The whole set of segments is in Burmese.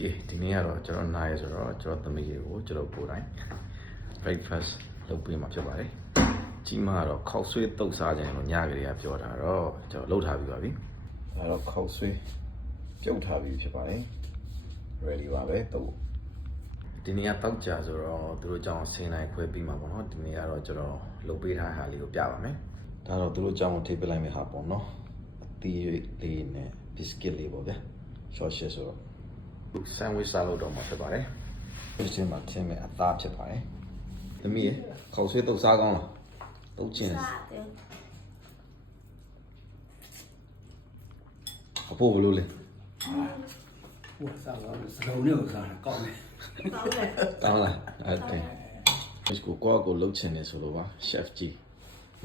ကဲဒီနေ့ကတော့ကျွန်တော်နားရဲဆိုတော့ကျွန်တော်သမီးတွေကိုကျွန်တော်ကိုယ်တိုင် breakfast လုပ်ပေးမှာဖြစ်ပါတယ်ကြီးမကတော့ခောက်ဆွေးတုတ်စားခြင်းလို့ညကလေးကပြောတာတော့ကျွန်တော်လှုပ်ထားပြီးပါပြီဒါတော့ခောက်ဆွေးပြုတ်ထားပြီးဖြစ်ပါတယ် ready ပါပဲတုတ်ဒီနေ့ကတောက်ကြဆိုတော့သူတို့ကြောင့်ဆင်းလိုက်ခွဲပြီးမှာပေါ့နော်ဒီနေ့ကတော့ကျွန်တော်လုပ်ပေးထားတဲ့ဟာလေးကိုပြပါမယ်ဒါတော့သူတို့ကြောင့်ထိပ်ပလိုက်မယ့်ဟာပေါ့နော်အသီးလေးနဲ့ biscuit လေးပေါ့ဗျာ short share ဆိုတော့ ဆန်ဝစ်စားလို့တော့မှာဖြစ်ပါတယ်။ဒီချင်းမှာထင်းမဲ့အသားဖြစ်ပါတယ်။သမီးရေခေါက်ဆွေးတုတ်စားကောင်းလား။တုတ်ချင်းစားတယ်အဖို့ဘလို့လဲဟိုစားတော့စလုံးနဲ့စားတာကောင်းတယ်ကောင်းတယ်။တောင်းလား။အဲ့တင်။ဒီကိုကိုကိုလှုပ်ချင်နေဆိုလို့ပါ chef ကြီး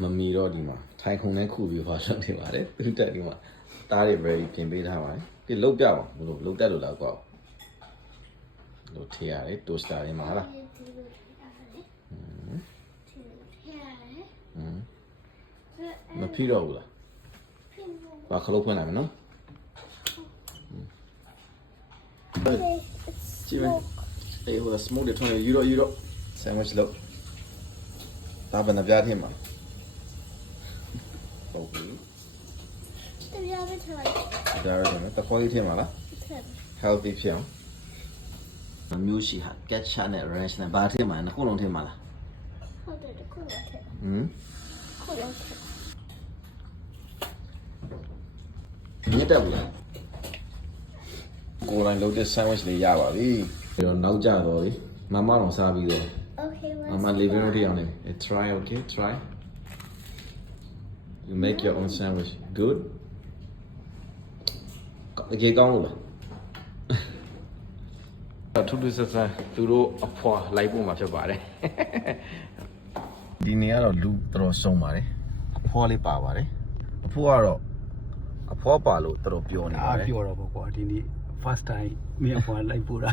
မမီတော့ဒီမှာထိုင်ခုံနဲ့ခုပြီးပါလုပ်နေပါတယ်။သူတက်ဒီမှာတားတွေ ready ပြင်ပေးထားပါတယ်။ဒီလှုပ်ပြအောင်ဘလို့လှုပ်တက်လို့လားကော။ လို့ထည့်ရတယ် toaster လေးမှာလားဒီလိုရတယ်ဒီလိုရတယ်။ဟွန်းမဖိတော့ဘူးလား။ဘာခလုတ်ဖွင့်လိုက်မယ်နော်။ကြည့်မယ်အေးဟို smoke တွေထွန်းနေယူတော့ယူတော့ sandwich လုပ်ဒါဘယ်နှပြားထည့်မှာဟုတ်ပြီတရားပဲထားလိုက်ဒါရတယ်တခေါ်လေးထည့်မှာလားထက် healthy ဖြစ်အောင်အ မျိုးရှိဟာ ketchup နဲ့ ranch နဲ့ဘာထည့်မှာလဲခုလုံးထည့်မှာလားဟုတ်တယ်တခုတော့ထက်ဟမ်ခုတော့ထက်မြတ်တက်ဘူးလားကိုယ်တိုင်လုပ်တဲ့ sandwich လေးရပါပြီပြီးတော့နောက်ကြတော့လေမမအောင်စားပြီးတော့ Okay မမ living room ထိအောင်နေ try okay try you make your own sandwich good တကယ်ကောင်းလို့လား ထူးထူးဆန်းဆန်းသူတို့အဖွာလိုက်ဖို့မှာဖြစ်ပါတယ်ဒီနေ့ကတော့လူတော်တော်စုံပါတယ်အဖွာလေးပါပါတယ်အဖွာကတော့အဖွာပါလို့တော်တော်ပျော်နေဒါပါတယ်ပြောတော့ပေါ့ကွာဒီနေ့ first time မင်းအဖွာလိုက်ပို့တာ